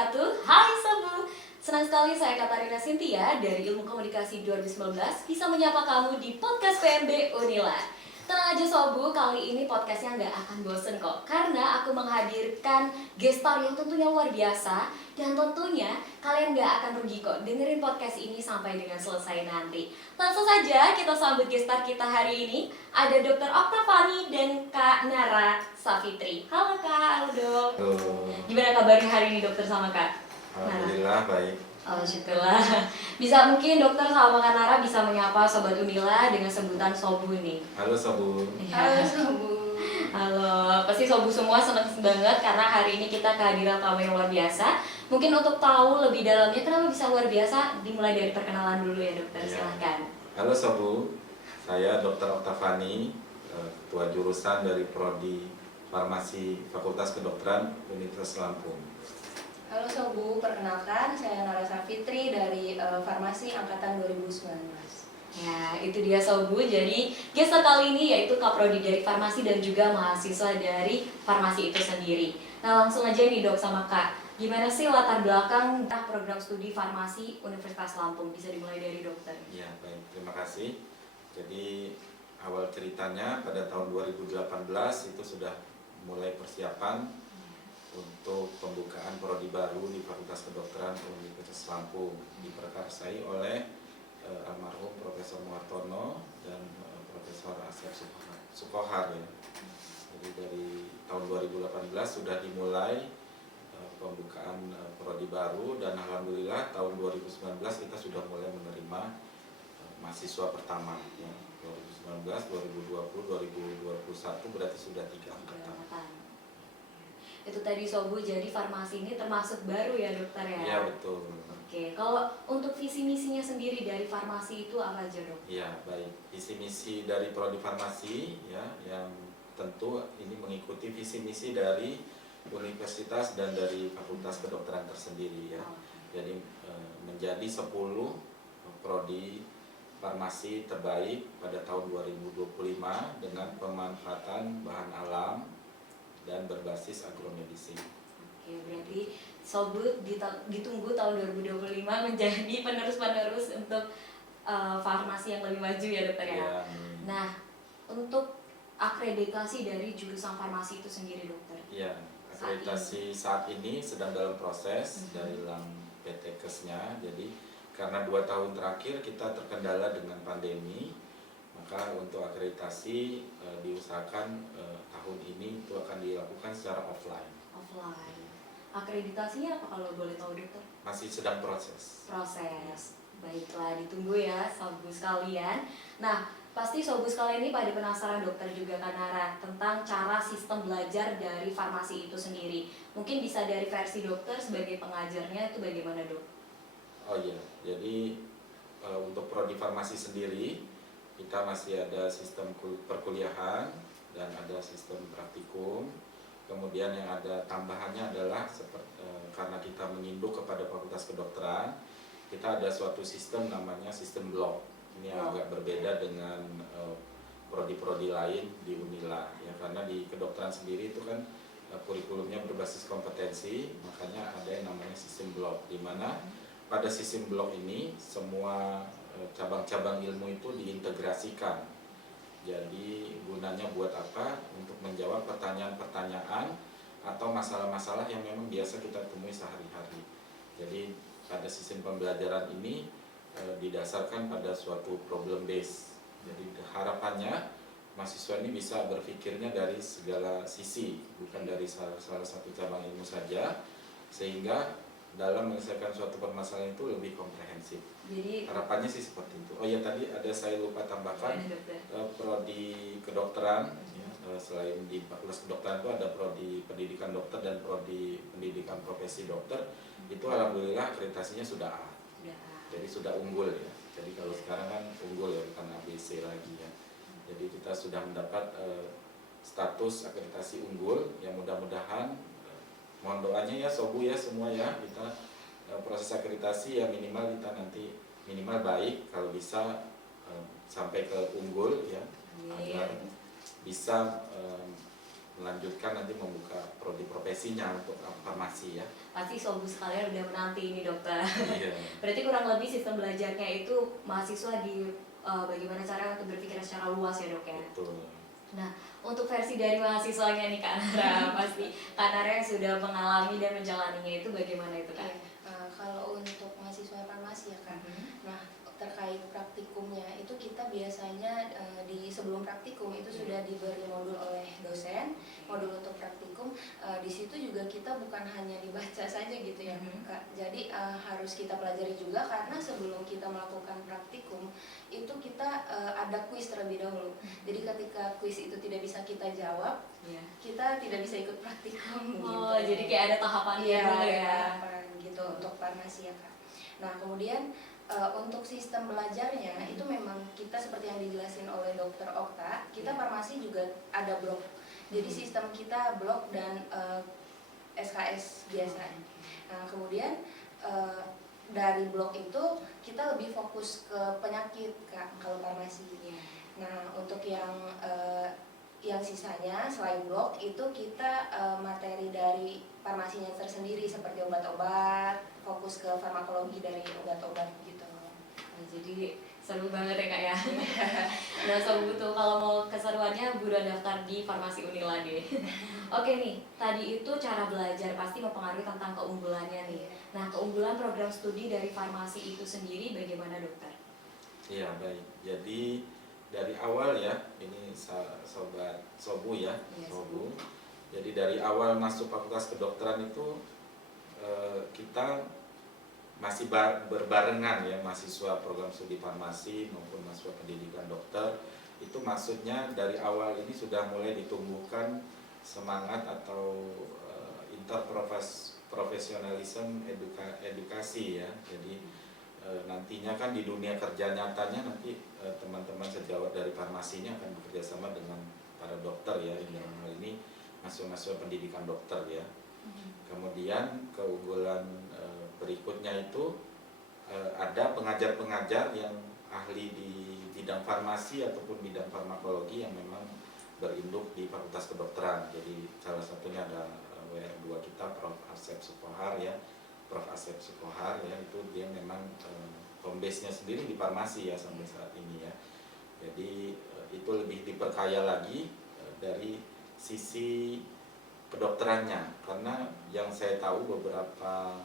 wabarakatuh. Hai Sobu, senang sekali saya Katarina Cynthia dari Ilmu Komunikasi 2019 bisa menyapa kamu di podcast PMB Unila. Tenang aja Sobu, kali ini podcastnya nggak akan bosen kok, karena aku menghadirkan guest star yang tentunya luar biasa, dan tentunya kalian nggak akan rugi kok dengerin podcast ini sampai dengan selesai nanti. Langsung saja kita sambut guest star kita hari ini. Ada Dr. Oktavani dan Kak Nara Safitri. Halo Kak, halo Dok. Halo. Gimana kabarnya hari ini dokter sama Kak? Alhamdulillah baik. Oh syukurlah. Bisa mungkin dokter sama Kak Nara bisa menyapa Sobat Unila dengan sebutan Sobu nih. Halo Sobu. Halo Sobu. Halo, pasti Sobu semua senang banget karena hari ini kita kehadiran tamu yang luar biasa. Mungkin untuk tahu lebih dalamnya kenapa bisa luar biasa, dimulai dari perkenalan dulu ya dokter, silahkan. Halo Sobu, saya Dr. Oktavani, Ketua Jurusan dari Prodi Farmasi Fakultas Kedokteran Universitas Lampung. Halo Sobu, perkenalkan saya Nara Safitri dari Farmasi Angkatan 2019. Ya, itu dia Sobu. Jadi, guest kali ini yaitu Kaprodi dari Farmasi dan juga mahasiswa dari Farmasi itu sendiri. Nah, langsung aja nih Dok sama Kak. Gimana sih latar belakang program studi Farmasi Universitas Lampung? Bisa dimulai dari dokter. Ya, baik. Terima kasih. Jadi, awal ceritanya pada tahun 2018 itu sudah mulai persiapan untuk pembukaan prodi baru di Fakultas Kedokteran Universitas Lampung, diprakarsai oleh almarhum Profesor Muartono dan Profesor Asep Sukohar ya. Jadi dari tahun 2018 sudah dimulai pembukaan prodi baru, dan alhamdulillah tahun 2019 kita sudah mulai menerima mahasiswa pertama ya. 2019, 2020, 2021 berarti sudah 3 angkatan. Itu tadi Sobu, jadi farmasi ini termasuk baru ya dokter ya? Iya betul. Oke, kalau untuk visi misinya sendiri dari farmasi itu apa aja dok? Iya baik, visi misi dari prodi farmasi ya, yang tentu ini mengikuti visi misi dari universitas dan dari fakultas kedokteran tersendiri ya. Jadi menjadi 10 prodi farmasi terbaik pada tahun 2025 dengan pemanfaatan bahan alam dan berbasis agromedisi. Oke, berarti Sobu ditunggu tahun 2025 menjadi penerus-penerus untuk farmasi yang lebih maju ya dokter ya. Ya. Nah, untuk akreditasi dari jurusan farmasi itu sendiri dokter? Ya, akreditasi saat ini sedang dalam proses dari PT Kesnya. Jadi karena 2 tahun terakhir kita terkendala dengan pandemi, maka untuk akreditasi diusahakan tahun ini itu akan dilakukan secara offline. Akreditasinya apa kalau boleh tahu dokter? Masih sedang proses. Baiklah, ditunggu ya Sobu sekalian. Nah, pasti Sobu sekalian ini pada penasaran dokter juga Kak Nara tentang cara sistem belajar dari farmasi itu sendiri. Mungkin bisa dari versi dokter sebagai pengajarnya itu bagaimana dok? Oh iya, jadi untuk prodi farmasi sendiri kita masih ada sistem perkuliahan dan ada sistem praktikum. Kemudian yang ada tambahannya adalah karena kita menginduk kepada Fakultas Kedokteran, kita ada suatu sistem namanya sistem blok. Ini agak berbeda dengan prodi-prodi lain di Unila ya, karena di kedokteran sendiri itu kan kurikulumnya berbasis kompetensi, makanya ada yang namanya sistem blok, di mana pada sistem blok ini semua cabang-cabang ilmu itu diintegrasikan. Jadi gunanya buat apa? Untuk menjawab pertanyaan-pertanyaan atau masalah-masalah yang memang biasa kita temui sehari-hari. Jadi pada sistem pembelajaran ini didasarkan pada suatu problem base. Jadi harapannya mahasiswa ini bisa berpikirnya dari segala sisi, bukan dari salah satu cabang ilmu saja, sehingga dalam menyelesaikan suatu permasalahan itu lebih komprehensif. Jadi harapannya sih seperti itu. Oh ya, tadi ada saya lupa tambahkan prodi kedokteran ya, selain di Fakultas Kedokteran itu ada prodi pendidikan dokter dan prodi pendidikan profesi dokter. Itu alhamdulillah akreditasinya sudah A. Jadi sudah unggul ya. Jadi kalau sekarang kan unggul ya, bukan ABC lagi ya. Jadi kita sudah mendapat status akreditasi unggul yang mudah-mudahan mohon doanya ya Sobu ya semua ya, kita proses akreditasi ya minimal kita nanti minimal baik, kalau bisa sampai ke unggul ya, agar bisa melanjutkan nanti membuka prodi profesinya untuk farmasi ya. Pasti sobu sekalian udah menanti ini dokter. Iya. Berarti kurang lebih sistem belajarnya itu mahasiswa di bagaimana cara untuk berpikir secara luas ya dok ya. Betul. Nah, untuk versi dari mahasiswanya nih Kak Nara, pasti Kak Nara yang sudah mengalami dan menjalaninya itu bagaimana itu Kak? Kalau untuk mahasiswa farmasi ya Kak, nah terkait praktikumnya itu kita biasanya di sebelum praktikum itu sudah diberi modul oleh dosen, modul untuk praktikum. Di situ juga kita bukan hanya dibaca saja gitu ya Kak, jadi harus kita pelajari juga, karena sebelum kita melakukan praktikum itu kita ada kuis terlebih dahulu. Jadi ketika kuis itu tidak bisa kita jawab, kita tidak bisa ikut praktikum. Oh, gitu. jadi kayak ada tahapannya dulu ya. Gitu untuk farmasi ya Kak. Nah kemudian untuk sistem belajarnya itu memang kita seperti yang dijelasin oleh Dokter Okta, kita farmasi juga ada blok. Jadi sistem kita blok dan SKS biasa. Nah kemudian dari blok itu kita lebih fokus ke penyakit Kak kalau farmasi. Nah untuk yang sisanya selain blok itu kita materi dari farmasinya tersendiri seperti obat-obat, fokus ke farmakologi dari obat-obat gitu. Nah, jadi seru banget ya Kak ya. Nah sob butuh kalau mau keseruannya buruan daftar di Farmasi Unila deh. Oke nih, tadi itu cara belajar pasti mempengaruhi tentang keunggulannya nih. Nah keunggulan program studi dari farmasi itu sendiri bagaimana dokter? Iya baik. Jadi dari awal ya, ini sobat sobu ya, sobu. Jadi dari awal masuk fakultas kedokteran itu kita masih berbarengan ya, mahasiswa program studi farmasi maupun mahasiswa pendidikan dokter. Itu maksudnya dari awal ini sudah mulai ditumbuhkan semangat atau interprofesionalisme edukasi ya. Jadi nantinya kan di dunia kerja nyatanya nanti teman-teman sejawat dari farmasinya akan bekerja sama dengan para dokter ya, dalam hal ini mahasiswa pendidikan dokter ya. Kemudian keunggulan berikutnya itu ada pengajar-pengajar yang ahli di bidang farmasi ataupun bidang farmakologi yang memang berinduk di Fakultas Kedokteran. Jadi salah satunya ada WR2 kita, Prof. Asep Sukohar ya. Prof. Asep Sukohar ya, itu dia memang home base-nya sendiri di farmasi ya sampai saat ini ya. Jadi itu lebih diperkaya lagi dari sisi kedokterannya, karena yang saya tahu beberapa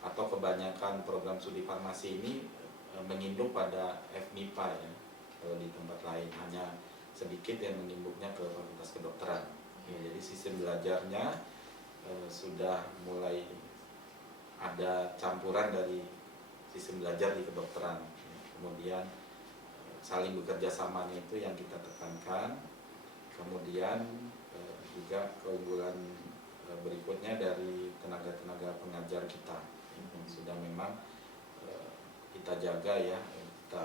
atau kebanyakan program studi farmasi ini menginduk pada FMIPA ya, kalau di tempat lain hanya sedikit yang menginduknya ke Fakultas Kedokteran ya. Jadi sistem belajarnya sudah mulai ada campuran dari sistem belajar di kedokteran ya. Kemudian saling bekerja samanya itu yang kita tekankan. Kemudian juga keunggulan berikutnya dari tenaga-tenaga pengajar kita yang sudah memang kita jaga ya, kita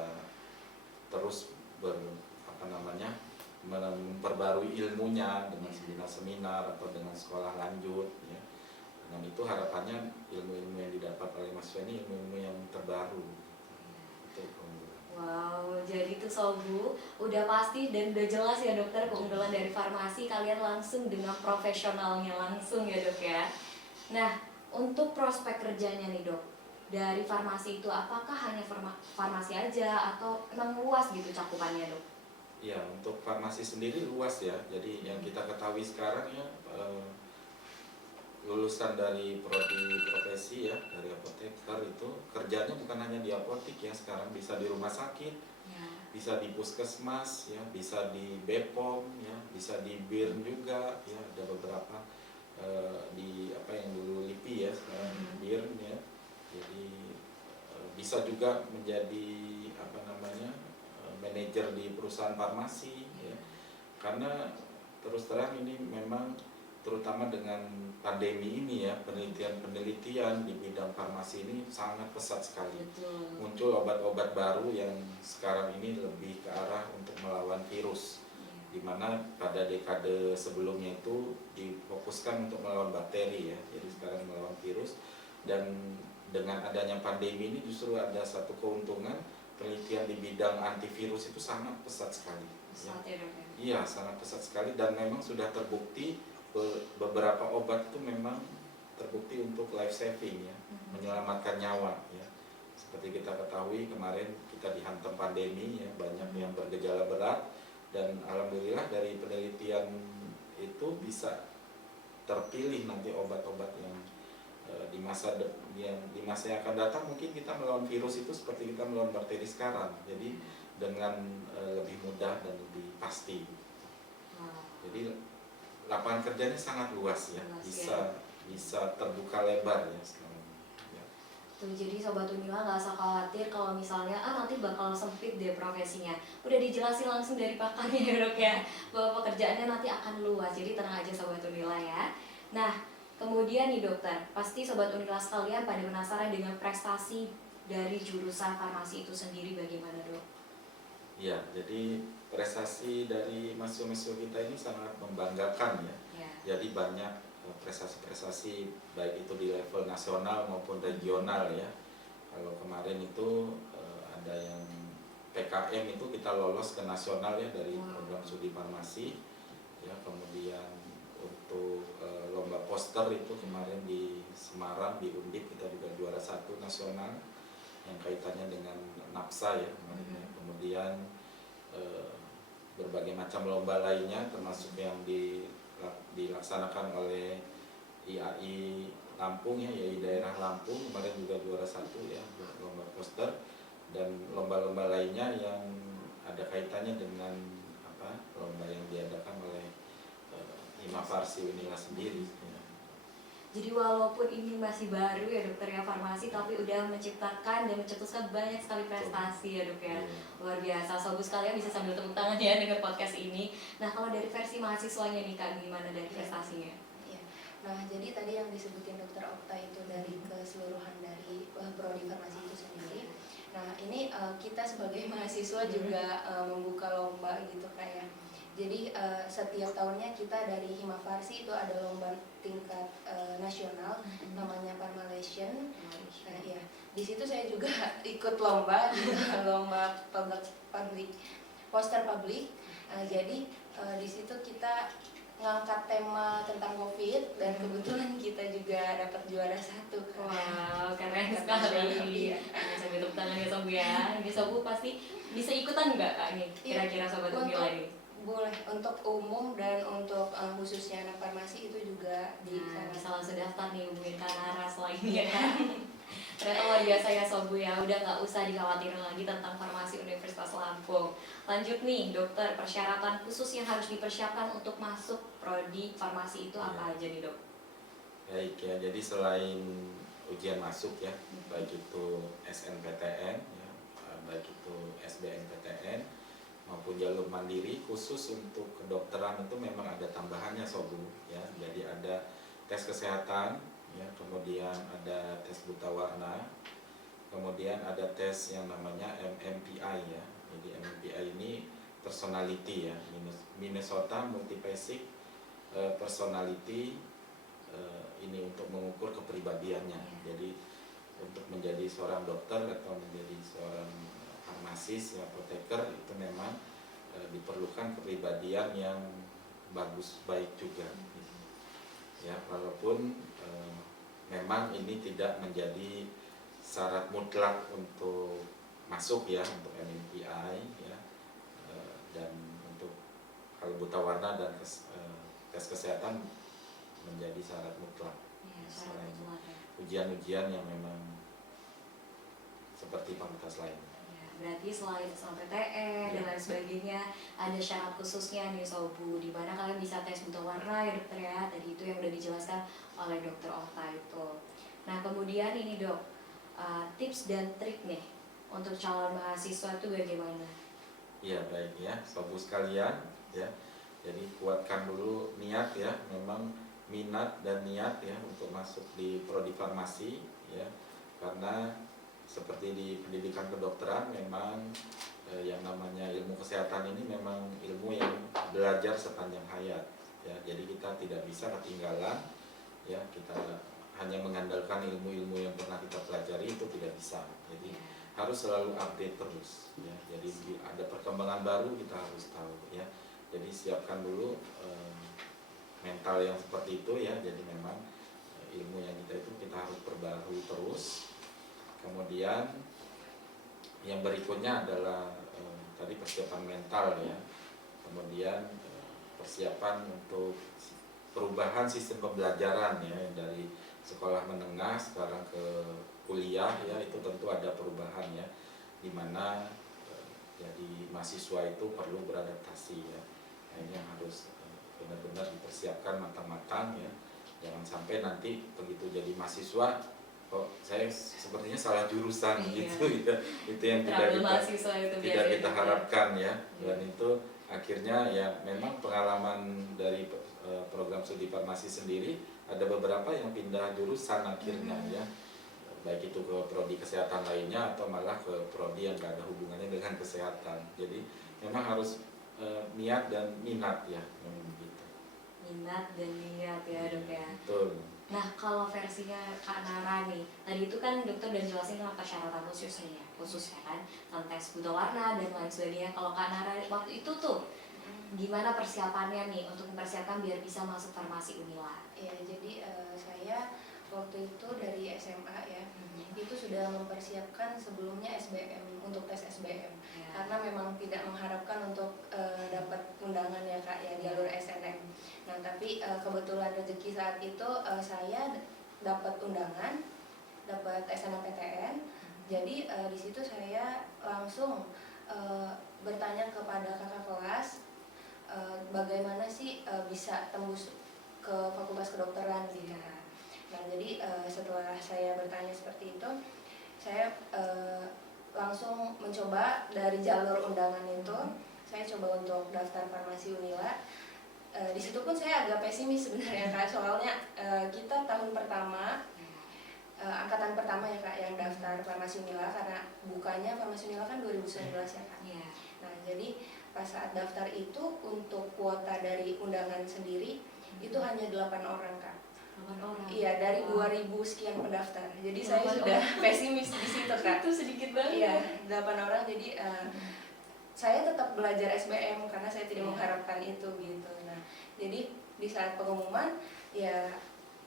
terus memperbarui ilmunya dengan seminar-seminar atau dengan sekolah lanjut ya. Dengan itu harapannya ilmu-ilmu yang didapat oleh mahasiswa ini ilmu-ilmu yang terbaru. Itu keunggulan. Wow, jadi itu sobu udah pasti dan udah jelas ya dokter keunggulan dari farmasi, kalian langsung dengan profesionalnya langsung ya dok ya. Nah untuk prospek kerjanya nih dok, dari farmasi itu apakah hanya farmasi aja atau emang luas gitu cakupannya dok? Ya untuk farmasi sendiri luas ya, jadi yang kita ketahui sekarang ya lulusan dari prodi profesi ya, dari apoteker itu kerjanya bukan hanya di apotek ya, sekarang bisa di rumah sakit ya, bisa di puskesmas ya, bisa di Bepom ya, bisa di BIRN juga ya, ada beberapa di apa yang dulu LIPI ya, sekarang BIRN ya. Jadi bisa juga menjadi manajer di perusahaan farmasi ya. Karena terus terang ini memang terutama dengan pandemi ini ya, penelitian di bidang farmasi ini sangat pesat sekali. Betul. Muncul obat-obat baru yang sekarang ini lebih ke arah untuk melawan virus, dimana pada dekade sebelumnya itu difokuskan untuk melawan bakteri ya, jadi sekarang melawan virus. Dan dengan adanya pandemi ini justru ada satu keuntungan, penelitian di bidang antivirus itu sangat pesat sekali pesat ya dok ya. Iya, sangat pesat sekali dan memang sudah terbukti beberapa obat itu memang terbukti untuk life saving ya, menyelamatkan nyawa ya. Seperti kita ketahui kemarin kita dihantam pandemi ya, banyak yang bergejala berat dan alhamdulillah dari penelitian itu bisa terpilih nanti obat-obat yang di masa yang akan datang mungkin kita melawan virus itu seperti kita melawan bakteri sekarang. Jadi dengan lebih mudah dan lebih pasti. Jadi lapangan kerjanya sangat luas ya, bisa terbuka lebar ya sekarang. Ya. Tuh, jadi Sobat Unila nggak usah khawatir kalau misalnya nanti bakal sempit deh profesinya. Udah dijelasin langsung dari pakarnya ya Dok ya, bahwa pekerjaannya nanti akan luas. Jadi tenang aja Sobat Unila ya. Nah, kemudian nih dokter, pasti Sobat Unila sekalian pada penasaran dengan prestasi dari jurusan farmasi itu sendiri bagaimana Dok? Ya, jadi prestasi dari mahasiswa-mahasiswa kita ini sangat membanggakan ya. Jadi banyak prestasi-prestasi baik itu di level nasional maupun regional ya. Kalau kemarin itu ada yang PKM itu kita lolos ke nasional ya dari program studi farmasi ya. Kemudian untuk lomba poster itu kemarin di Semarang di Undip kita juga juara 1 nasional yang kaitannya dengan NAPSA ya kemarin ya. Kemudian berbagai macam lomba lainnya termasuk yang dilaksanakan oleh IAI Lampung ya, IAI daerah Lampung kemarin juga juara 1 ya lomba poster dan lomba-lomba lainnya yang ada kaitannya dengan lomba yang diadakan oleh Himafarsi Unila sendiri ya. Jadi walaupun ini masih baru ya dokter ya farmasi, tapi udah menciptakan dan mencetuskan banyak sekali prestasi ya dok ya. Luar biasa, sobat sekalian bisa sambil tepuk tangan ya dengan podcast ini. Nah kalau dari versi mahasiswanya nih Kak, gimana dari prestasinya? Iya. Nah jadi tadi yang disebutin dokter Okta itu dari keseluruhan dari prodi farmasi itu sendiri. Nah ini kita sebagai mahasiswa juga membuka lomba gitu kayak. Jadi setiap tahunnya kita dari Himafarsi itu ada lomba tingkat nasional namanya Farmalation. Nah, ya, di situ saya juga ikut lomba lomba public poster publik. Jadi di situ kita ngangkat tema tentang COVID dan kebetulan kita juga dapat juara 1. Wow, keren sekali. Sambil tepuk tangan ya Sob ya. Ini Sob pasti bisa ikutan nggak Kak nih? Kira-kira Sobat Unila ini? Boleh, untuk umum dan untuk khususnya anak farmasi itu juga bisa langsung daftar nih hubungin Kak Nara lainnya kan. Ternyata luar biasa ya Sobu ya, udah nggak usah dikhawatirin lagi tentang farmasi Universitas Lampung. Lanjut nih dokter, persyaratan khusus yang harus dipersiapkan untuk masuk prodi farmasi itu apa aja nih dok? Baik ya, jadi selain ujian masuk ya, baik itu SNPTN ya, baik itu SBMPTN maupun jalur mandiri khusus untuk kedokteran itu memang ada tambahannya Sobu ya. Jadi ada tes kesehatan ya, kemudian ada tes buta warna, kemudian ada tes yang namanya MMPI ya. Jadi MMPI ini personality ya, Minnesota Multiphysic Personality, ini untuk mengukur kepribadiannya. Jadi untuk menjadi seorang dokter atau menjadi seorang farmasis ya, apoteker itu memang diperlukan kepribadian yang baik juga ya, walaupun memang ini tidak menjadi syarat mutlak untuk masuk ya untuk MMPI ya, dan untuk kalau buta warna dan tes kesehatan menjadi syarat mutlak selain ujian-ujian yang memang seperti fakultas lain. Berarti selain SNMPTN dan lain sebagainya ada syarat khususnya nih Sobu, di mana kalian bisa tes buta warna ya dokter ya, tadi itu yang udah dijelaskan oleh dokter Okta itu. Nah kemudian ini dok, tips dan trik nih untuk calon mahasiswa itu bagaimana? Iya baik ya Sobu sekalian ya, jadi kuatkan dulu niat ya, memang minat dan niat ya untuk masuk di prodi farmasi ya, karena seperti di pendidikan kedokteran memang yang namanya ilmu kesehatan ini memang ilmu yang belajar sepanjang hayat ya. Jadi kita tidak bisa ketinggalan ya, kita hanya mengandalkan ilmu-ilmu yang pernah kita pelajari itu tidak bisa. Jadi harus selalu update terus ya. Jadi ada perkembangan baru kita harus tahu ya. Jadi siapkan dulu mental yang seperti itu ya. Jadi memang ilmu yang kita harus perbarui terus. Kemudian yang berikutnya adalah tadi persiapan mental ya. Kemudian persiapan untuk perubahan sistem pembelajaran ya, dari sekolah menengah sekarang ke kuliah ya, itu tentu ada perubahan ya, dimana jadi mahasiswa itu perlu beradaptasi ya. Nah, ini yang harus benar-benar dipersiapkan matang-matang ya, jangan sampai nanti begitu jadi mahasiswa kok saya sepertinya salah jurusan gitu ya. Itu yang tidak kita harapkan ya. Dan itu akhirnya ya memang pengalaman dari program studi farmasi sendiri ada beberapa yang pindah jurusan akhirnya ya, baik itu ke prodi kesehatan lainnya atau malah ke prodi yang gak ada hubungannya dengan kesehatan. Jadi memang harus niat dan minat ya, gitu. Minat dan niat ya dok ya. Betul. Nah kalau versinya Kak Nara nih, tadi itu kan dokter udah jelasin tentang persyaratan khususnya kan, tentang tes buta warna dan lain sebagainya. Kalau Kak Nara waktu itu tuh gimana persiapannya nih untuk mempersiapkan biar bisa masuk farmasi Unila? Ya, jadi saya waktu itu dari SMA ya, itu sudah mempersiapkan sebelumnya SBM, untuk tes SBM ya. Karena memang tidak mengharapkan untuk dapat undangan ya Kak ya, jalur SNM. Nah tapi kebetulan rezeki saat itu saya dapat undangan, dapat SNMPTN. Jadi di situ saya langsung bertanya kepada kakak kelas bagaimana sih bisa tembus ke fakultas kedokteran gitu. Nah jadi setelah saya bertanya seperti itu, saya langsung mencoba dari jalur undangan itu. Saya coba untuk daftar farmasi Unila. Di situ pun saya agak pesimis sebenarnya Kak, soalnya kita tahun pertama, angkatan pertama ya Kak yang daftar farmasi Unila, karena bukanya farmasi Unila kan 2019 ya Kak. Nah jadi pas saat daftar itu untuk kuota dari undangan sendiri itu hanya 8 orang Kak. 8 orang? Iya, dari 2000 sekian pendaftar. Jadi saya sudah pesimis di situ Kak. Itu sedikit banget. Iya, 8 orang. Jadi saya tetap belajar SBM karena saya tidak mengharapkan itu gitu. Nah, jadi di saat pengumuman ya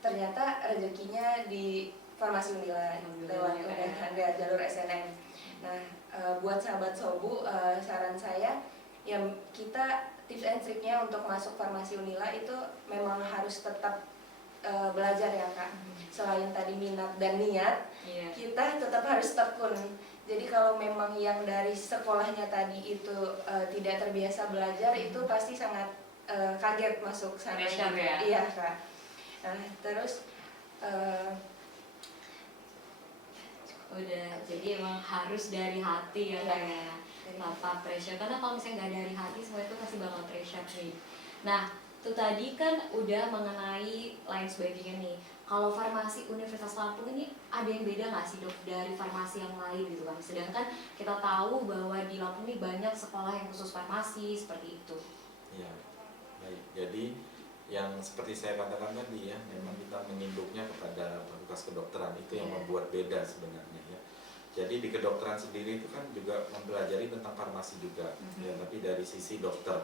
ternyata rezekinya di farmasi Unila lewat undangan jalur SNM. Nah, buat sahabat Sobu, saran saya ya kita tips and triknya untuk masuk farmasi Unila itu memang harus tetap belajar ya Kak. Selain tadi minat dan niat, kita tetap harus tekun. Jadi kalau memang yang dari sekolahnya tadi itu tidak terbiasa belajar, itu pasti sangat kaget masuk sana. Ya? Iya Kak. Nah, terus udah, jadi emang harus dari hati ya Kak ya, tanpa pressure. Karena kalau misalnya nggak dari hati, semua itu pasti bakal pressure nih. Nah, itu tadi kan udah mengenai lain sebagainya nih. Kalau farmasi Universitas Lampung ini ada yang beda nggak sih dok dari farmasi yang lain gitu kan? Sedangkan kita tahu bahwa di Lampung ini banyak sekolah yang khusus farmasi seperti itu. Ya, baik. Jadi yang seperti saya katakan tadi ya, memang kita menginduknya kepada fakultas kedokteran, itu yang membuat beda sebenarnya ya. Jadi di kedokteran sendiri itu kan juga mempelajari tentang farmasi juga, ya, tapi dari sisi dokter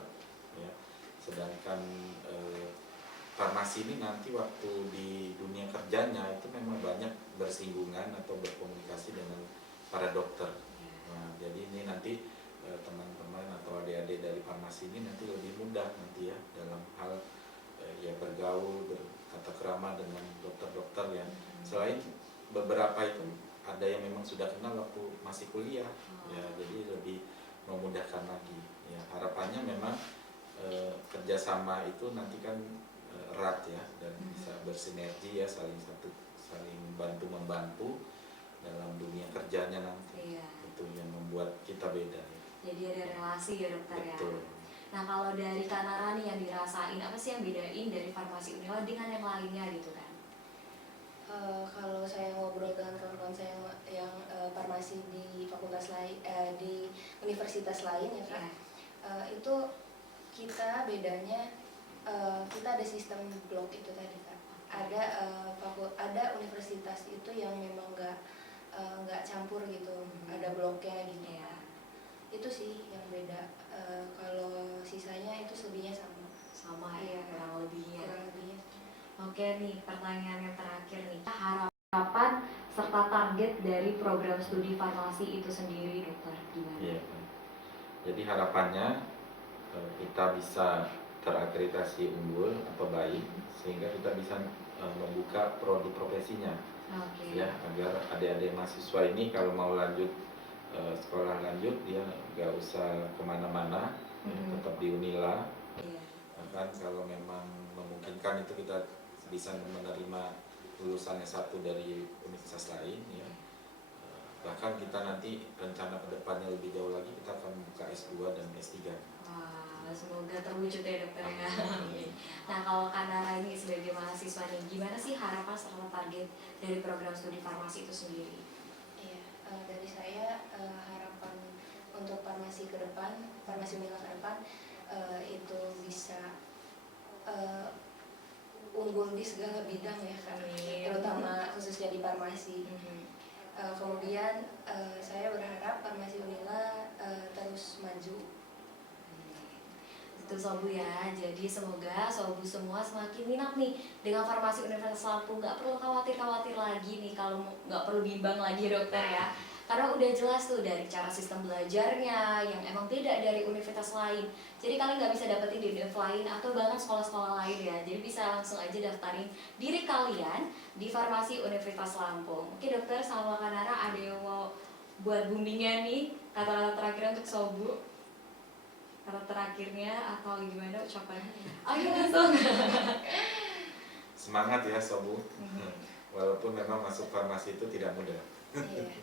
ya. Sedangkan farmasi ini nanti waktu di dunia kerjanya itu memang banyak bersinggungan atau berkomunikasi dengan para dokter. Nah, jadi ini nanti teman-teman atau adik-adik dari farmasi ini nanti lebih mudah nanti ya dalam hal ya bergaul, bertata krama dengan dokter-dokter ya. Selain beberapa itu ada yang memang sudah kenal waktu masih kuliah ya, jadi lebih memudahkan lagi ya. Harapannya memang kerjasama itu nanti kan erat ya, dan bisa bersinergi ya, saling bantu membantu dalam dunia kerjanya nanti. Itu yang membuat kita beda ya. Jadi ada relasi ya dokter. Betul. Ya. Nah kalau dari Kak Nara nih yang dirasain, apa sih yang bedain dari farmasi Unila dengan yang lainnya gitu kan? Kalau saya ngobrol dengan kawan-kawan saya yang farmasi di fakultas lain, di universitas lain ya Kak, itu kita bedanya kita ada sistem blok itu tadi Kak. Ada universitas itu yang memang nggak campur gitu, ada bloknya gitu ya. Itu sih yang beda. Kalau sisanya itu selebihnya sama. Sama Iya, ya kurang lebihnya. kurang lebihnya. Oke nih, pertanyaan yang terakhir nih. Harapan serta target dari program studi farmasi itu sendiri, dokter, gimana? Iya. Jadi harapannya kita bisa terakreditasi unggul atau baik sehingga kita bisa membuka prodi profesinya. Oke. Ya, agar adik-adik mahasiswa ini kalau mau lanjut sekolah lanjut dia nggak usah kemana-mana, ya, tetap di Unila. Iya. Bahkan kalau memang memungkinkan itu kita bisa menerima lulusan S1 dari universitas lain, ya. Bahkan kita nanti rencana kedepannya lebih jauh lagi, kita akan membuka S2 dan S3. Wah, semoga terwujud ya dokter ya. Nah, kalau Kak Nara ini sebagai mahasiswa nih, gimana sih harapan serta target dari program studi farmasi itu sendiri? Iya, dari saya harapan untuk farmasi ke depan, farmasi Unila ke depan itu bisa unggul di segala bidang ya kan, terutama khususnya di farmasi. Kemudian saya berharap farmasi Unila terus maju. Itu Sobu ya, jadi semoga Sobu semua semakin minat nih dengan farmasi Universitas Lampung. Nggak perlu khawatir lagi nih, kalau nggak perlu bimbang lagi dokter ya, karena udah jelas tuh dari cara sistem belajarnya yang emang beda dari universitas lain. Jadi kalian nggak bisa dapetin di univ lain atau bahkan sekolah-sekolah lain ya, jadi bisa langsung aja daftarin diri kalian di farmasi Universitas Lampung. Oke dokter sama Kak Nara, ada yang mau buat boomingnya nih, kata-kata terakhir untuk Sobu? Kata terakhirnya atau gimana ucapannya? Ayo langsung. Semangat ya Sobu. Walaupun memang masuk farmasi itu tidak mudah. Iya.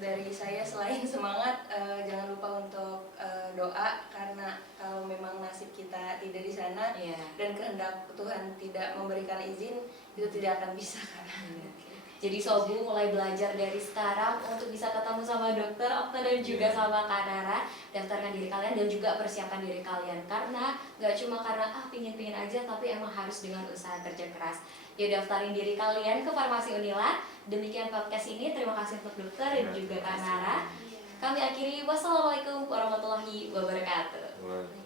Dari saya selain semangat, jangan lupa untuk doa, karena kalau memang nasib kita tidak di sana dan kehendak Tuhan tidak memberikan izin, itu tidak akan bisa kan. Jadi Sobu mulai belajar dari sekarang untuk bisa ketemu sama dokter Okta dan juga sama Kak Nara. Daftarkan diri kalian dan juga persiapkan diri kalian, karena gak cuma karena pingin aja, tapi emang harus dengan usaha kerja keras. Ya, daftarin diri kalian ke Farmasi Unila. Demikian podcast ini, terima kasih untuk dokter dan juga Kak Nara. Kami akhiri, wassalamualaikum warahmatullahi wabarakatuh.